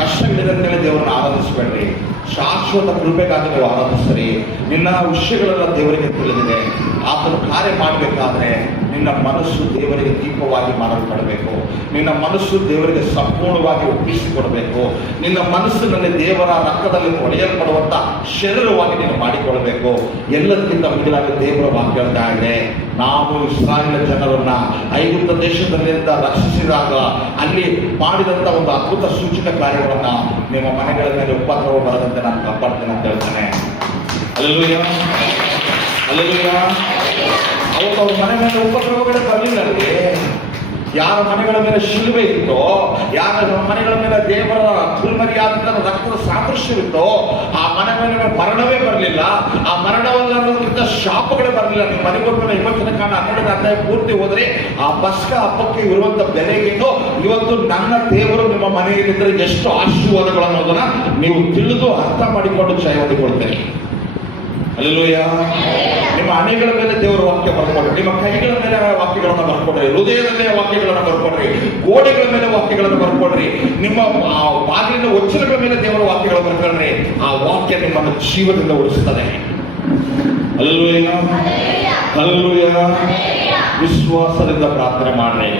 ಕಷ್ಟಗಳಿದಂತೆಲ್ಲ ದೇವರನ್ನು ಆರಾಧಿಸಬೇಡ್ರಿ. ಶಾಶ್ವತ ಕೃಪೆಗಾಗಿ ನೀವು ಆರಾಧಿಸ್ರಿ. ನಿನ್ನ ವಿಷಯಗಳೆಲ್ಲ ದೇವರಿಗೆ ತಿಳಿದಿದೆ. ಆತನು ಕಾರ್ಯ ಮಾಡಬೇಕಾದ್ರೆ ನಿನ್ನ ಮನಸ್ಸು ದೇವರಿಗೆ ದೀಪವಾಗಿ ಮಾಡಲ್ಪಡಬೇಕು. ನಿನ್ನ ಮನಸ್ಸು ದೇವರಿಗೆ ಸಂಪೂರ್ಣವಾಗಿ ಒಪ್ಪಿಸಿಕೊಡಬೇಕು. ನಿನ್ನ ಮನಸ್ಸಿನಲ್ಲಿ ದೇವರ ರಕ್ತದಲ್ಲಿ ಹೊಳೆಯಲ್ಪಡುವಂತ ಶರೀರವಾಗಿ ನೀನು ಮಾಡಿಕೊಳ್ಬೇಕು. ಎಲ್ಲದಕ್ಕಿಂತ ಮಿಗಿಲಾಗಿ ದೇವರ ವಾಕ್ಯ ಹೇಳ್ತಾ ಇದೆ, ನಾವು ಇಸ್ರಾಯೇಲ್ ಜನರನ್ನ ಐಗುಪ್ತ ದೇಶದಲ್ಲಿಂದ ರಕ್ಷಿಸಿದಾಗ ಅಲ್ಲಿ ಮಾಡಿದಂತ ಒಂದು ಅದ್ಭುತ ಸೂಚಕ ಕಾರ್ಯವನ್ನ ನಿಮ್ಮ ಮನೆಗಳ ಮೇಲೆ ಉಪದ್ರವ ಬರದಂತೆ ನಾನು ಕಾಪಾಡ್ತೇನೆ ಅಂತ ಹೇಳ್ತಾನೆ. Hallelujah, hallelujah. ಅವತ್ತು ಅವ್ರ ಮನೆ ಮೇಲೆ ಉಪದ್ರವಗಳೇ ಬರಲಿಲ್ಲ. ಯಾರ ಮನೆಗಳ ಮೇಲೆ ಶಿಲುಬೆ ಇತ್ತೋ, ಯಾರ ಮನೆಗಳ ಮೇಲೆ ದೇವರ ಕುಲ್ಮರಿಯಾದ ರಕ್ತದ ಸಾದೃಶ್ಯವಿತ್ತೋ, ಆ ಮನೆ ಮೇಲೆ ಮರಣವೇ ಬರಲಿಲ್ಲ. ಆ ಮರಣವಲ್ಲದಕ್ಕಿಂತ ಶಾಪಗಳೇ ಬರಲಿಲ್ಲ. ನಿಮ್ಮ ಮನೆಗೋಸ್ಕರ ಇವತ್ತಿನ ಕಾರಣ 12ನೇ ಅಧ್ಯಾಯ ಪೂರ್ತಿ ಹೋದ್ರೆ ಆ ಪಸ್ಕ ಹಬ್ಬಕ್ಕೆ ಇರುವಂತ ಬೆಲೆಗೇನು ಇವತ್ತು ನನ್ನ ದೇವರು ನಿಮ್ಮ ಮನೆಯಲ್ಲಿದ್ದರೆ ಎಷ್ಟು ಆಶೀರ್ವಾದಗಳು ಅನ್ನೋದನ್ನ ನೀವು ತಿಳಿದು ಅರ್ಥ ಮಾಡಿಕೊಂಡು ಜಯವಾಗಿ ಕೊಡ್ತೇನೆ. ಹಲ್ಲೆಲೂಯಾ. ನಿಮ್ಮ ಹಣೆಗಳ ಮೇಲೆ ದೇವರ ವಾಕ್ಯ ಬರ್ಕೊಡ್ರಿ. ನಿಮ್ಮ ಕೈಗಳ ಮೇಲೆ ವಾಕ್ಯಗಳನ್ನು ಬರ್ಕೊಡ್ರಿ. ಹೃದಯದಲ್ಲೇ ವಾಕ್ಯಗಳನ್ನು ಬರ್ಕೊಡ್ರಿ. ಗೋಡೆಗಳ ಮೇಲೆ ವಾಕ್ಯಗಳನ್ನು ಬರ್ಕೊಡ್ರಿ. ನಿಮ್ಮ ಬಾಗಿಲಿನ ಒಚ್ಚಲಗಳ ಮೇಲೆ ದೇವರ ವಾಕ್ಯಗಳು ಬರ್ಕೊಳ್ರಿ. ಆ ವಾಕ್ಯ ನಿಮ್ಮನ್ನು ಜೀವದಿಂದ ಉಳಿಸುತ್ತದೆ. Hallelujah, hallelujah. ವಿಶ್ವಾಸದಿಂದ ಪ್ರಾರ್ಥನೆ ಮಾಡ್ರಿ.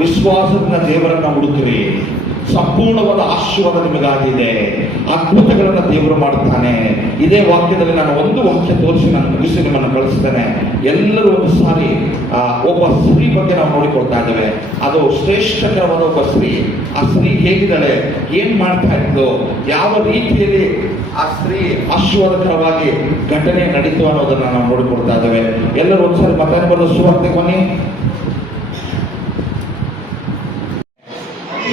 ವಿಶ್ವಾಸದಿಂದ ದೇವರನ್ನ ಹುಡುಕ್ರಿ. ಸಂಪೂರ್ಣವಾದ ಆಶೀರ್ವಾದ ನಿಮಗಾಗಿದೆ. ಅದ್ಭುತಗಳನ್ನು ದೇವರು ಮಾಡುತ್ತಾನೆ. ಇದೇ ವಾಕ್ಯದಲ್ಲಿ ನಾನು ಒಂದು ವಾಕ್ಯ ತೋರಿಸಿ ನಾನು ಮುಗಿಸಿ ನಿಮ್ಮನ್ನು ಕಳಿಸ್ತೇನೆ. ಎಲ್ಲರೂ ಒಂದು ಸಾರಿ ಒಬ್ಬ ಸ್ತ್ರೀ ಬಗ್ಗೆ ನಾವು ನೋಡಿಕೊಳ್ತಾ ಇದ್ದೇವೆ. ಅದು ಶ್ರೇಷ್ಠಕರವಾದ ಒಬ್ಬ ಸ್ತ್ರೀ. ಆ ಸ್ತ್ರೀ ಹೇಗಿದ್ದಾಳೆ, ಏನ್ ಮಾಡ್ತಾ ಇದ್ದು, ಯಾವ ರೀತಿಯಲ್ಲಿ ಆ ಸ್ತ್ರೀ ಆಶೀರ್ವಾದಕರವಾಗಿ ಘಟನೆ ನಡೀತು ಅನ್ನೋದನ್ನ ನಾವು ನೋಡಿಕೊಳ್ತಾ ಇದ್ದೇವೆ. ಎಲ್ಲರೂ ಒಂದ್ಸಾರಿ ಮತಾನೆ ಬರೆದ ಸುವಾರ್ತೆ ಬನ್ನಿ.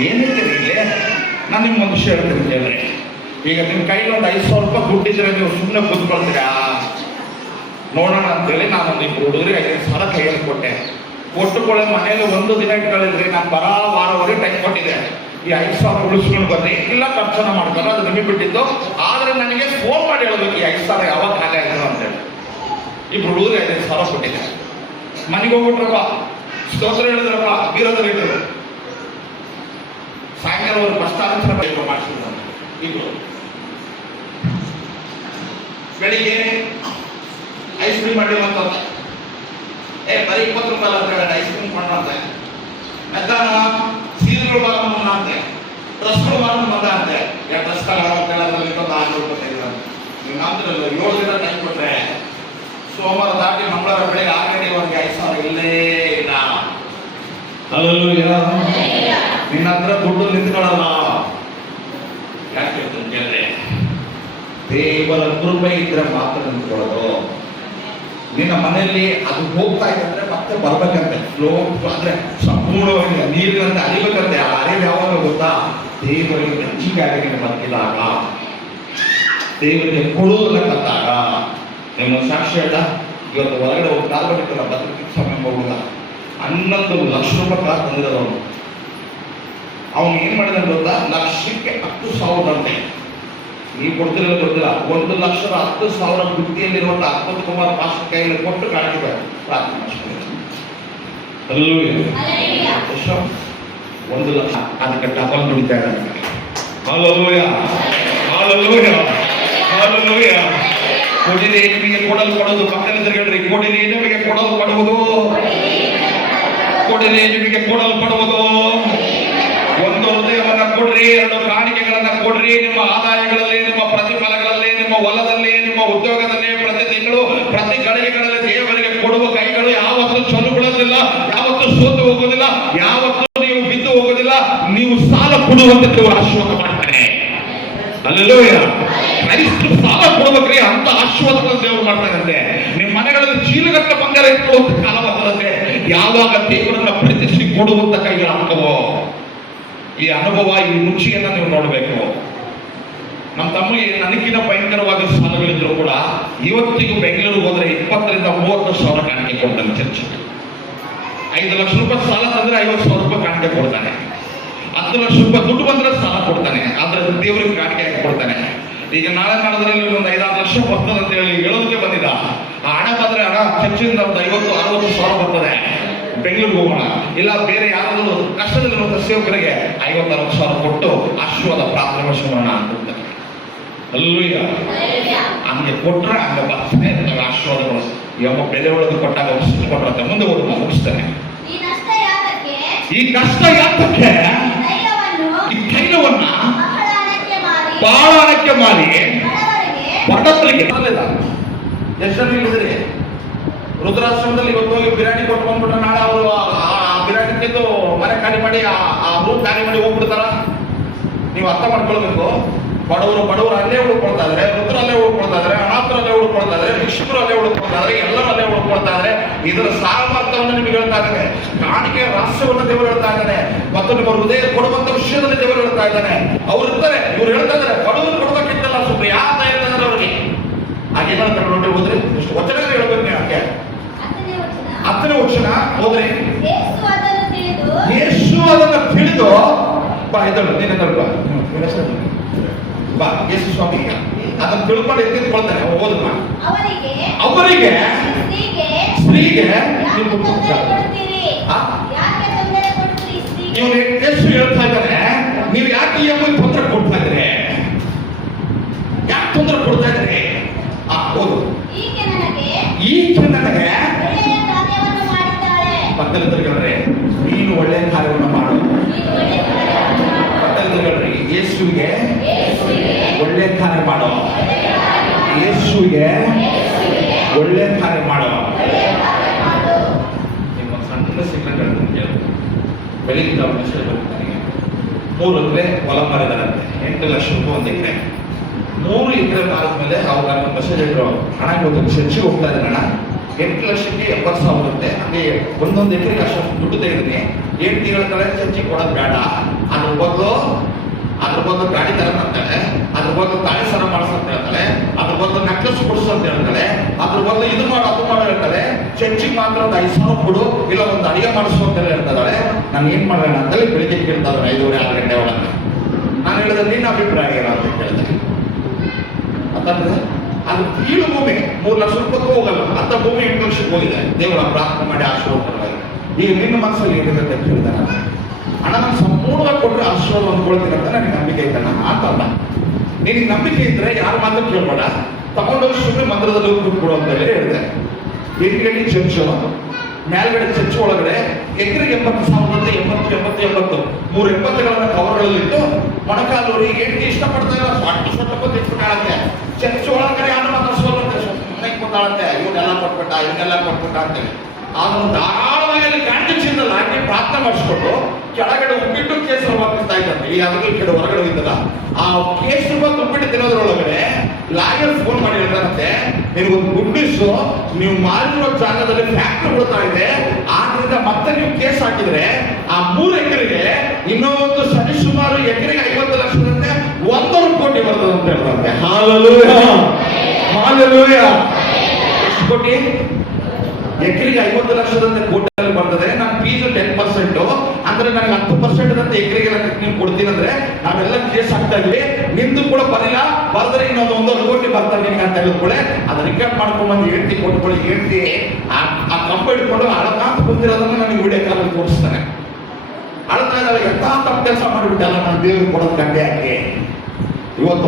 ಏನಿದೆ ನಾನು ನಿಮ್ಗೆ ಒಂದು ವಿಷಯ ಹೇಳ್ತೀನಿ ಕೇಳ್ರಿ. ಈಗ ನಿಮ್ಮ ಕೈಲಿ ಒಂದು 5,000 ರೂಪಾಯಿ ದುಡ್ಡಿದ್ರೆ ನೀವು ಸುಮ್ಮನೆ ಕೂತ್ಕೊಳ್ತೀರಾ? ನೋಡೋಣ ಅಂತೇಳಿ ನಾನು ಒಂದು ಹುಡುಗರಿಗೆ 5,000 ಕೈಯಲ್ಲಿ ಕೊಟ್ಟೆ. ಕೊಟ್ಟುಕೊಳ್ಳೋ ಮನೇಲಿ ಒಂದು ದಿನ ಇಟ್ಕೊಳ್ಳಿದ್ರಿ. ನಾನು ಬರೋ ವಾರವರೆಗೆ ಟೈಮ್ ಕೊಟ್ಟಿದ್ದೆ. ಈ 5,000 ಉಳಿಸ್ಕೊಂಡು ಬರ್ರಿ, ಇಲ್ಲ ಖರ್ಚನ ಮಾಡ್ಕೊಂಡು ಅದು ನಿಮಗೆ ಬಿಟ್ಟಿದ್ದು. ಆದ್ರೆ ನನಗೆ ಫೋನ್ ಮಾಡಿ ಹೇಳ್ಬೇಕು ಈ 5,000 ಯಾವಾಗ ಖಾಲಿ ಆಯ್ತು ಅಂತೇಳಿ. ಇಬ್ರು ಹುಡುಗರಿಗೆ 5,000 ಕೊಟ್ಟಿದ್ದೆ. ಮನೆಗೆ ಹೋಗ್ಬಿಟ್ರಪ್ಪ, ಸ್ತೋತ್ರ ಹೇಳಿದ್ರಪ್ಪ, ಬೀರೋದ್ರ ಇಟ್ಟರು. ಸಾಯಂಕಾಲ ಅವರು ಕಷ್ಟಾಂತರ ಮಾಡಿಸಿದ್ರು. ಇಬ್ರು ಬೆಳಿಗ್ಗೆ ಐಸ್ ಕ್ರೀಮ್ ಮಾಡಿ ಅಂತಂದೆ. ಬರೀ 20 ರೂಪಾಯಿ ಅಂತ ಐಸ್ ಕ್ರೀಮ್ ಕೊಂಡ್ರಂತೆ. ಮಧ್ಯಾಹ್ನ ಸೀರೆಗಳು ಬಾರಮ್ಮ ಅಂತೆ, ಡ್ರೆಸ್ಗಳು ಬಾರಮ್ಮ ಅಂತೆ. ಡ್ರೆಸ್ ಕಲರಲ್ಲಿ 600 ರೂಪಾಯಿ ನೀವು ನಾಲ್ಕರಲ್ಲಿ 7 ದಿನ ಟೈಮ್ ಕೊಟ್ರೆ ಸೋಮವಾರ ದಾಟಿ ಮಂಗಳವಾರ ಬೆಳಿಗ್ಗೆ 6 ಗಂಟೆವರೆಗೆ 5,000 ಇಲ್ಲೇ ಇಲ್ಲ. ಹಲ್ಲೆಲೂಯಾ. ನಿನ್ನ ಹತ್ರ ದುಡ್ಡು ನಿಂತ್ಕೊಳ್ಳಲ್ಲ. ಯಾಕೆ ಕೇಳಿದ್ರೆ ದೇವರ ಕೃಪೆ ಇದ್ರೆ ಮಾತ್ರ ನಿಂತ್ಕೊಳ್ಳೋದು. ನಿನ್ನ ಮನೆಯಲ್ಲಿ ಅದು ಹೋಗ್ತಾ ಇದೆ ಅಂದ್ರೆ ಮತ್ತೆ ಬರ್ಬೇಕಂತೆ. ಫ್ಲೋ ಅಂದ್ರೆ ಸಂಪೂರ್ಣವಾಗಿ ನೀರಿನಂತೆ ಅರಿಬೇಕಂತೆ. ಆ ಅರಿವು ಯಾವಾಗ ಗೊತ್ತಾ? ದೇವರಿಗೆ ಮೆಚ್ಚುಗೆಯಾಗಿ ಬದುಕಿದಾಗ, ದೇವರಿಗೆ ಕೊಡುವುದನ್ನ ಕತ್ತಾಗ. ನಿಮ್ಮ ಸಾಕ್ಷಿ ಹೇಳ, ಇವತ್ತು ಹೊರಗಡೆ ಹೋಗಿ ಕಾಲ್ ಬರ್ತಲ್ಲ, ಬದುಕಿನ ಸಮಯ ಹೋಗುದ 11 ಲಕ್ಷ ರೂಪಾಯಿ ಕಾರ್ ತಂದಿರೋದು. ಅವನು ಏನ್ ಮಾಡಿದ ಗೊತ್ತಾ? ಲಕ್ಷಕ್ಕೆ 10,000 ಅಂತೆ. ನೀವು ಕೊಡ್ತಿರಲ್ಲ ಗೊತ್ತಿಲ್ಲ. 1,10,000 ಬುದ್ಧಿಯಲ್ಲಿರುವಂತ ಅಪ್ಪತ್ ಕುಮಾರ್ ಮಾಸ್ಟರ್ ಕೈಯಲ್ಲಿ ಕೊಟ್ಟು ಕಾಣಿದ್ದಾರೆ ಪ್ರಾರ್ಥನೆ. 1 ಲಕ್ಷ ಅದಕ್ಕೆ ಡಬಲ್ ನುಡಿತಾ ಇದ್ದಾರೆ. Hallelujah, hallelujah, hallelujah. ಕೊಡಿರಿ ನಿಮಗೆ ಕೊಡಲು ಕೊಡೋದು. ಪಕ್ಕದಲ್ಲಿ ಹೇಳ್ರಿ, ಕೊಡಿರಿ ನಿಮಗೆ ಕೊಡಲು ಕೊಡುವುದು, ಕೊಡಿರಿ ನಿಮಗೆ ಕೊಡಲು ಕೊಡುವುದು. 1 ಹೃದಯವನ್ನ ಕೊಡ್ರಿ, 2 ಕಾಣಿಕೆಗಳನ್ನ ಕೊಡ್ರಿ. ನಿಮ್ಮ ಆದಾಯಗಳಲ್ಲಿ, ನಿಮ್ಮ ಪ್ರತಿಫಲಗಳಲ್ಲಿ, ನಿಮ್ಮ ಹೊಲದಲ್ಲಿ, ನಿಮ್ಮ ಉದ್ಯೋಗದಲ್ಲಿ, ಪ್ರತಿ ತಿಂಗಳು ಪ್ರತಿ ಗಳಿಗೆಗಳಲ್ಲಿ ದೇವರಿಗೆ ಕೊಡುವ ಕೈಗಳು ಯಾವತ್ತೂ ಚೊಲು ಬಿಡೋದಿಲ್ಲ, ಯಾವತ್ತೂ ಸೋತು ಹೋಗೋದಿಲ್ಲ, ಯಾವತ್ತೂ ನೀವು ಬಿದ್ದು ಹೋಗೋದಿಲ್ಲ. ನೀವು ಸಾಲ ಕೊಡುವಂತೆ ದೇವರು ಆಶೀರ್ವಾದ ಮಾಡ್ತಾನೆ. ಹಲ್ಲೆಲೂಯಾ. ಕ್ರೈಸ್ತ ಸಾಲ ಕೊಡ್ಬೇಕ್ರಿ, ಅಂತ ಆಶೀರ್ವಾದಗಳನ್ನು ದೇವರು ಮಾಡ್ತಾನಂತೆ. ನಿಮ್ಮ ಮನೆಗಳಲ್ಲಿ ಚೀಲಗಟ್ಟ ಬಂಗಾರ ಇಟ್ಕೊಳ್ಳುವಂತ ಕಾಲ ಬರ್ತದಂತೆ. ಯಾವಾಗ ದೇವರನ್ನ ಪ್ರೀತಿಸಿ ಕೊಡುವಂತ ಕೈಗಳ ಅನುಭವ, ಈ ಅನುಭವ, ಈ ರುಚಿಯನ್ನ ನೀವು ನೋಡಬೇಕು. ನಮ್ಮ ತಮ್ಮಗೆ ನನಗಿನ ಭಯಂಕರವಾದ ಸಾಲಗಳಿದ್ರು ಕೂಡ ಇವತ್ತಿಗೂ ಬೆಂಗಳೂರಿಗೆ ಹೋದ್ರೆ 20,000 ರಿಂದ 30,000 ಕಾಣಿಕೆ ಕೊಡ್ತಾನೆ. ಚರ್ಚೆಗೆ 5 ಲಕ್ಷ ರೂಪಾಯಿ ಸಾಲ ತಂದ್ರೆ 50,000 ರೂಪಾಯಿ ಕಾಣಿಕೆ ಕೊಡ್ತಾನೆ. 10 ಲಕ್ಷ ರೂಪಾಯಿ ದುಡ್ಡು ಬಂದ್ರೆ ಸಾಲ ಕೊಡ್ತಾನೆ. ಆದ್ರೆ ದೇವರಿಗೆ ಕಾಣಿಕೆ ಹಾಕಿ ಕೊಡ್ತಾನೆ. ಈಗ ನಾಳೆ ನಾಡದ್ರಲ್ಲಿ ಒಂದು 5-6 ಲಕ್ಷ ಬರ್ತದೆ ಅಂತ ಹೇಳಿ ಹೇಳೋದಕ್ಕೆ ಬಂದಿದ್ದ. ಆ ಹಣ ಬಂದ್ರೆ ಹಣ ಚರ್ಚಿಂದ ಒಂದು 50-60,000 ಬರ್ತದೆ. ಬೆಂಗಳೂರಿಗೆ ಹೋಗೋಣ, ಇಲ್ಲ ಬೇರೆ ಯಾರಾದರೂ ಕಷ್ಟದಲ್ಲಿರುವಂತಹ ಸೇವಕರಿಗೆ 50-60 ಕೊಟ್ಟು ಆಶೀರ್ವಾದ ಪ್ರಾರ್ಥನೆ ಮಾಡಿಸೋಣ ಅಂತ. ಅಲ್ಲೂಯ್ಯ, ಹಂಗೆ ಕೊಟ್ರೆ ಹಂಗೆ ಬರ್ತಾನೆ ಇರ್ತವೆ ಆಶೀರ್ವಾದಗಳು. ಯಾವ ಬೆಲೆ ಒಳಗೆ ಕೊಟ್ಟಾಗ ಕೊಟ್ಟರೆ ಮುಂದೆ ಹೋಗಿ ಮುಗಿಸ್ತಾನೆ. ಈ ಕಷ್ಟ ಯಾತಕ್ಕೆ? ಈ ತೈಲವನ್ನ ಬಹಳ ಹಣಕ್ಕೆ ಮಾರಿ ಬಡವರಿಗೆ ಎಷ್ಟು ಜನ ಇಲ್ಲಿದ್ರಿ? ರುದ್ರಾಶ್ರಮದಲ್ಲಿ ಇವತ್ತು ಹೋಗಿ ಬಿರಿಯಾನಿ ಕೊಟ್ಟು ಬಂದ್ಬಿಟ್ರೆ ನಾಳೆ ಅವರು ಆ ಬಿರಿಯಾನಿ ತಿಂದು ಮನೆ ಖಾಲಿ ಮಾಡಿ ಆ ರೂಮ್ ಖಾಲಿ ಮಾಡಿ ಹೋಗ್ಬಿಡ್ತಾರ. ನೀವು ಅರ್ಥ ಮಾಡ್ಕೊಳ್ಬೇಕು. ಬಡವರು ಅಲ್ಲೇ ಉಳ್ಕೊಳ್ತಾ ಇದ್ರೆ, ವೃದ್ಧರಲ್ಲೇ ಉಳ್ಕೊಳ್ತಾ ಇದ್ರೆ, ಅನಾಥರಲ್ಲೇ ಉಳ್ಕೊಳ್ತಾ ಇದ್ರೆ, ಭಿಕ್ಷುಕರು ಅಲ್ಲೇ ಉಳ್ಕೊಳ್ತಾ ಇದ್ರೆ, ಎಲ್ಲರೂ ಅಲ್ಲೇ ಉಳ್ಕೊಳ್ತಾ ಇದ್ರೆ. ಇದರ ಸಾಮರ್ಥ್ಯವನ್ನು ನಿಮಗೆ ಹೇಳ್ತಾ ಇದ್ದಾನೆ. ಕಾಣಿಕೆಯ ರಹಸ್ಯವನ್ನು ದೇವರು ಹೇಳ್ತಾ ಇದ್ದಾನೆ. ಮತ್ತು ನಿಮ್ಮ ಹೃದಯ ಕೊಡುವಂತ ವಿಷಯದಲ್ಲಿ ದೇವರು ಹೇಳ್ತಾ ಇದ್ದಾನೆ. ಅವ್ರು ಇರ್ತಾರೆ, ಇವ್ರು ಹೇಳ್ತಾ ಇದ್ದಾರೆ ಬಡವರು ಕೊಡ್ಬೇಕಿತ್ತಲ್ಲ ಸುಮ್ಮನೆ ಯಾತ ಇರ್ತಾರೆ ಅವ್ರಿಗೆ. ಹಾಗೇನ ತಗೊಂಡ್ರೆ ಹೋದ್ರಿ ಎಷ್ಟು ವಚನಗಳು ಹೇಳ್ಬೇಕು ನೀವು. ಯಾಕೆ 10ನೇ ವಚನ ಹೋದ್ರಿ? ಯೇಸು ಅದನ್ನು ತಿಳಿದು ಬಾ ಎದ್ದಳು, ನೀನು ಎದ್ದಳು ಬಾ. ಯೇಸು ಸ್ವಾಮಿ ಅದನ್ನು ತಿಳ್ಕೊಂಡು ಎತ್ತಿದ್ಕೊಳ್ತಾನೆ. ಹೋದ್ಮ ಅವರಿಗೆ ಸ್ತ್ರೀಗೆ ನೀವು ಯೇಸು ಹೇಳ್ತಾ ಇದ್ದಾನೆ, ನೀವು ಯಾಕೆ ಈ ಅಮ್ಮನಿಗೆ ತೊಂದರೆ ಕೊಡ್ತಾ ಇದ್ರಿ? ಯಾಕೆ ತೊಂದರೆ ಕೊಡ್ತಾ ಇದ್ರಿ? ಹೌದು, ಈಕೆ ನನಗೆ ಪಕ್ಕದಲ್ಲಿದ್ದರೆ ನೀನು ಒಳ್ಳೆಯ ಕಾರ್ಯವನ್ನು ಮಾಡು. ಪಕ್ಕದಲ್ಲಿದ್ದರೆ ಯೇಸುವಿಗೆ ಒಳ್ಳೆಯ ಕಾರ್ಯ ಮಾಡೋ, ಯೇಸುವಿಗೆ ಒಳ್ಳೆಯ ಕಾರ್ಯ ಮಾಡೋ. ನಿಮ್ಮ ಸಣ್ಣ ಸಿಗ್ಲಂತ ಕೇಳಿ ಬೆಳಗ್ಗೆ ಅವ್ರ ಹೆಸರು ಬರ್ತಾನೆ. 3 ಎಕರೆ ಹೊಲ ಮಾರಿದಾರಂತೆ. 8 ಲಕ್ಷ ರೂಪಾಯಿ 1 ಎಕರೆ. 3 ಎಕರೆ ಆದ್ಮೇಲೆ ಅವ್ರ ಮೆಸೇಜ್ ಇದ್ರು, ಹಣ ಇವತ್ತು ಚರ್ಚಿಗೆ ಹೋಗ್ತಾ ಇದ್ದೀನಿ ಅಣ್ಣ, 8,70,000 ಅಂತೆ. ಹಂಗೆ 1 ಎಕರೆಗೆ ಅಷ್ಟು ದುಡ್ಡು ತೆಗೆದಿನಿ. 8 ತಿಂಗಳ ಕಡೆ ಚರ್ಚಿಗೆ ಕೊಡೋದು ಬೇಡ, ಅದ್ರ ಬದಲು ಗಾಡಿ ತರ ಅಂತಾಳೆ, ಅದ್ರ ಬದಲು ತಾಳಿ ಸರ ಮಾಡಿಸಂತ ಹೇಳ್ತಾಳೆ, ಅದ್ರ ಬದಲು ನೆಕ್ಲೆಸ್ ಕೊಡಿಸು ಅಂತ ಹೇಳ್ತಾಳೆ, ಅದ್ರ ಬದಲು ಇದು ಮಾಡು ಅದು ಮಾಡೋ ಹೇಳ್ತಾಳೆ. ಚರ್ಚಿಗೆ ಮಾತ್ರ ಒಂದು 5,000 ಕೊಡು, ಇಲ್ಲ ಒಂದು ಅಡಿಗೆ ಮಾಡಿಸು ಅಂತ ಹೇಳ್ತಾಳೆ. ನಾನು ಏನ್ ಮಾಡೋಣ ಅಂತೇಳಿ ಬೆಳಿಗ್ಗೆ ಕೇಳ್ತಾ ಇದ್ದಾರೆ 5:30-6 ಗಂಟೆ ಒಳಗೆ. ನಾನು ಹೇಳಿದ್ರೆ ನಿನ್ನ ಅಭಿಪ್ರಾಯ ಏನು ಅಂತ ಕೇಳಿದೆ. ಅದು ಕೀಳು ಭೂಮಿ 3 ಲಕ್ಷ ರೂಪಾಯಿ ಹೋಗಲ್ಲ ಅಂತ ಭೂಮಿ 8 ಲಕ್ಷಕ್ಕೆ ಹೋಗಿದೆ. ದೇವರ ಪ್ರಾರ್ಥನೆ ಮಾಡಿ ಆಶೀರ್ವಾದ. ಈಗ ನಿನ್ನ ಮನಸ್ಸಲ್ಲಿ ಏನಿದೆ ಅಂತ ಕೇಳಿದಾನೆ. ಹಣ ನಾನು ಸಂಪೂರ್ಣವಾಗಿ ಕೊಟ್ಟರೆ ಆಶೀರ್ವಾದ ಅಂದ್ಕೊಳ್ತೀನಿ ಅಂತ ನನಗೆ ನಂಬಿಕೆ ಇದ್ದಾನೆ ಅಂತಲ್ಲ. ನಿನಗೆ ನಂಬಿಕೆ ಇದ್ರೆ ಯಾರ ಮಾತ್ರ ಕೇಳ್ಬೇಡ, ತಗೊಂಡೋಗಿ ಸುಮ್ಮನೆ ಮಂದಿರದಲ್ಲಿ ಕೊಡು ಅಂತ ಹೇಳಿ ಹೇಳಿದೆ. ಎಕರೆಗೆ ಚರ್ಚು, ಮೇಲ್ಗಡೆ ಚರ್ಚ್ ಒಳಗಡೆ ಎಕರೆಗೆ 70,000 80 3 80ಗಳನ್ನ ಕವರ್ಗಳಲ್ಲಿಟ್ಟು ಮೊಣಕಾಲೂರಿ ಏಟಿಗೆ ಇಷ್ಟಪಡ್ತಾ ಇಲ್ಲ. ಸ್ವಲ್ಪ ಇಟ್ಬಿಟ್ಟಾಳಂತೆ. ಚರ್ಚ್ ಒಳಗಡೆ ಯಾರು ಮಾತ್ರ ಸುಮ್ಮನೆ ಕೊಟ್ಟಾಳಂತೆ. ಇವನ್ನೆಲ್ಲ ಕೊಟ್ಬಿಟ್ಟ ಅಂತೇಳಿ ಅವನು ಧಾರಾಳವಾಗಿ ಕಾಂಟಿಚಿಂದಲ್ಲ ಹಾಕಿ ಪ್ರಾರ್ಥನೆ ಮಾಡಿಸ್ಕೊಂಡು ಕೆಳಗಡೆ ಉಪ್ಪಿಟ್ಟು ಕೇಸರಿ ಬಾತ್ ತಿಂತಾ ಇದ್ದಂತೆ. ಈ ಅದಕ್ಕೆ ಕೆಡ ಹೊರಗಡೆ ಹೋಯ್ತಲ್ಲ, ಆ ಕೇಸರಿ ಬಾತ್ ಉಪ್ಪಿಟ್ಟು ತಿನ್ನೋದ್ರೊಳಗಡೆ ಲಾಯರ್ ಫೋನ್ ಮಾಡಿ ಹೇಳ್ತಾರಂತೆ, ನಿನಗೊಂದು ಗುಡ್ ನ್ಯೂಸ್, ನೀವು ಮಾರಿರೋ ಜಾಗದಲ್ಲಿ ಫ್ಯಾಕ್ಟ್ರಿ ಬಿಡ್ತಾ ಇದೆ, ಆದ್ರಿಂದ ಮತ್ತೆ ನೀವು ಕೇಸ್ ಹಾಕಿದ್ರೆ ಆ 3 ಎಕರೆಗೆ ಇನ್ನೊಂದು ಸರಿಸುಮಾರು ಎಕರೆಗೆ 50 ಲಕ್ಷದಂತೆ 100 ಕೋಟಿ ಬರ್ತದೆ ಅಂತ ಹೇಳ್ದಂತೆ. Hallelujah, hallelujah. ಎಷ್ಟು ಕೋಟಿ? ಎಕರೆಗೆ 50 ಲಕ್ಷದಂತೆ ಕೋಟಿಯಲ್ಲಿ ಬರ್ತದೆ. ನನ್ನ ಫೀಸ್ 10%, ಅಂದ್ರೆ ನನಗೆ 10% ಎಕರೆಗೆ ನೀವು ಕೊಡ್ತೀನಿ ಅಂದ್ರೆ ನಾವೆಲ್ಲ ಕೇಸ್ ಹಾಕ್ತಾ ಇದ್ವಿ. ನಿಂದು ಕೂಡ ಬರಲಿಲ್ಲ, ಬರೆದ್ರೆ ಇನ್ನೊಂದು 1 ಕೋಟಿ ಬರ್ತಾರೆ ನಿನಗೆ ಅಂತ ಹೇಳಿದ್ಕೊಳ್ಳೆ. ಅದು ರಿಕಾರ್ಡ್ ಮಾಡ್ಕೊಂಡು ಬಂದು ಹೇಳ್ತಿ ಕೊಟ್ಕೊಳ್ಳಿ. ಹೇಳ್ತಿ ಆ ಕಂಬ ಇಟ್ಕೊಂಡು ಅಳಕಾಂತ ಕುಂತಿರೋದನ್ನ ನನಗೆ ವಿಡಿಯೋ ಕಾಲಲ್ಲಿ ತೋರಿಸ್ತಾನೆ. ಅಳ್ತಾ ಇದ್ದಾಳೆ, ಎಂತ ತಪ್ಪು ಕೆಲಸ ಮಾಡಿಬಿಟ್ಟಲ್ಲ ನಾನು ದೇವ್ರಿಗೆ ಕೊಡೋದು ಗಂಟೆ ಹಾಕಿ ಇವತ್ತು